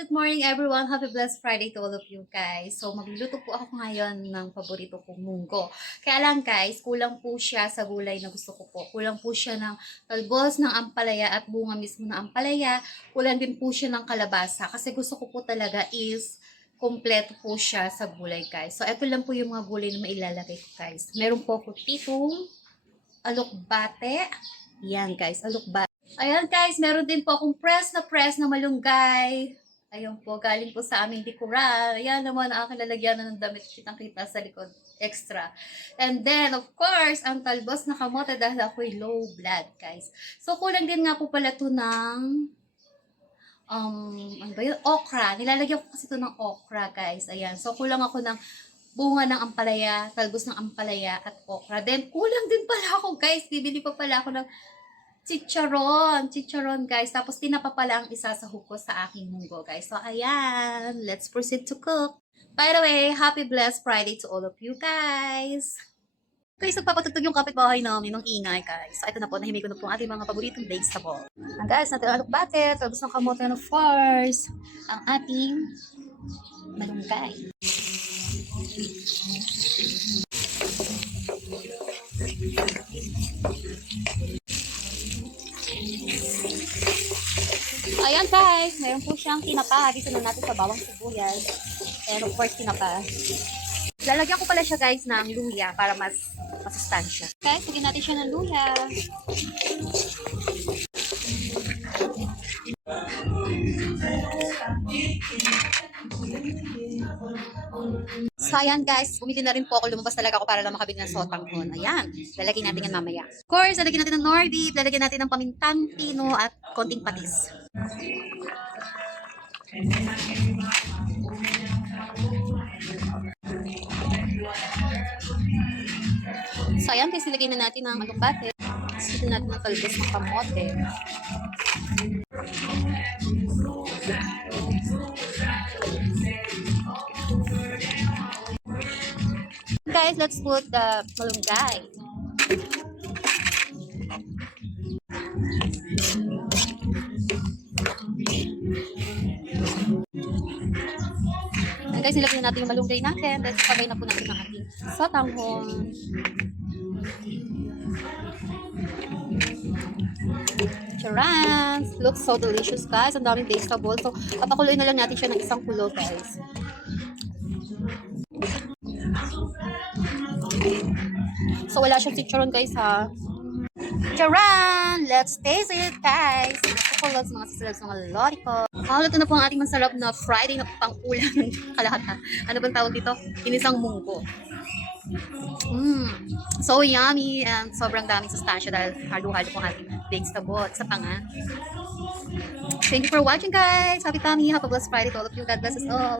good morning everyone. Happy blessed Friday to all of you guys. So magluluto po ako ngayon ng paborito kong munggo. Kaya lang guys, kulang po siya sa gulay na gusto ko po. Kulang po siya ng talbos ng ampalaya at bunga mismo ng ampalaya. Kulang din po siya ng kalabasa kasi gusto ko po talaga is kompleto po siya sa gulay guys. So ito lang po yung mga gulay na mailalagay ko guys. Meron po ako titong alokbate. Yan guys, alokbate. Ayan guys, meron din po akong press na malunggay. Ayan po, galing po sa aming likuran. Ayan naman ang aking lalagyan ng damit. Kitang-kita sa likod. Extra. And then, of course, ang talbos na kamote dahil ako'y low blood, guys. So, kulang din nga po pala ito ng ano ba yun? Okra. Nilalagyan ko kasi ito ng okra, guys. Ayan. So, kulang ako ng bunga ng ampalaya, talbos ng ampalaya at okra. Then, kulang din pala ako, guys. Bibili pa pala ako ng chicharon guys. Tapos tinapa pala ang isa sa huko sa aking munggo guys. So ayan, let's proceed to cook. By the way, happy blessed Friday to all of you guys. Guys, nagpapatutog yung kapitbahay namin ng ingay guys. So ito na po, nahimik ko na po ang ating mga paboritong vegetable. And guys, natin ang alokbate, talbos ng kamote and of course, ang ating malunggay. Ayan guys, meron po siyang tinapa. Dito na natin sa bawang sibuyas. And of course, tinapa. Lalagyan ko pala siya guys ng luya para mas masustansya. Guys, lagyan natin siya ng luya. So ayan guys, bumili na rin po ako. Lumabas talaga ako para lang makabili ng sotanghon. Ayan, lalagyan natin yan mamaya. Of course, lalagyan natin ng nor beef, lalagyan natin ng pamintang pino at konting patis. So ayan guys, nilagyan na natin ng alokbate. Ito natin ng talbos ng kamote. Guys, let's put the malunggay. And guys, nilagyan natin yung malunggay natin. Then, sabay na po natin ang ating sotanghon. Charan! Looks so delicious guys. Ang daming vegetable. So, papakuloy na lang natin siya ng isang kulo guys. So, wala siyang chicharon guys ha. Charan! Let's taste it guys! Chocolates, mga sisilabs, mga lollipop. Ito na po ang ating masarap na Friday na pang-ulam ng kalahatan. Ano bang tawag dito? Inisang munggo. So yummy and sobrang daming sustansya dahil halo-halo po ang ating vegetable. Sa panga. Thank you for watching guys! Happy tummy! Have a blessed Friday to all of you. God bless us all!